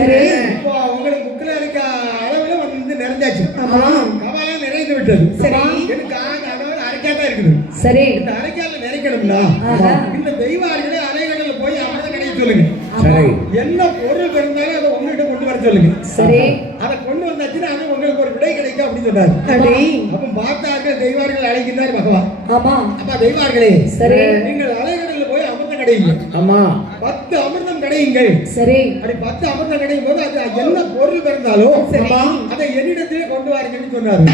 இப்போ உங்களுக்கு புக்கில் இருக்க அளவுல வந்து நிறைஞ்சாச்சு. கபாலம் நிறைந்து விட்டது. எனக்கு அரைக்காதான் இருக்குது. சரி, இந்த அரைக்கால நிறைக்கணும்னா இந்த தெய்வார்களை அலைகடல போய் அமர்ந்த கிடைக்க சொல்லுங்க. என்ன பொருள் இருந்தாலும் அதை உங்ககிட்ட கொண்டு வர சொல்லுங்க. சரி, அதை கொண்டு வந்தாச்சுன்னா அது உங்களுக்கு ஒரு விடை கிடைக்கும் அப்படின்னு சொன்னாரு. அப்ப பார்த்தார்கள் தெய்வார்கள் அழைக்கிறார் பகவான். அப்ப தெய்வார்களே, சரி, நீங்கள் அலைகடல்ல போய் அமிர்தம் கிடையுங்க. 10 அமிர்தம் கிடையுங்கள். சரி, அப்படி 10 அமிர்தம் கிடையும் போது அது என்ன பொருள் இருந்தாலும் அதை என்னிடத்திலே கொண்டு வாருங்கன்னு சொன்னாரு.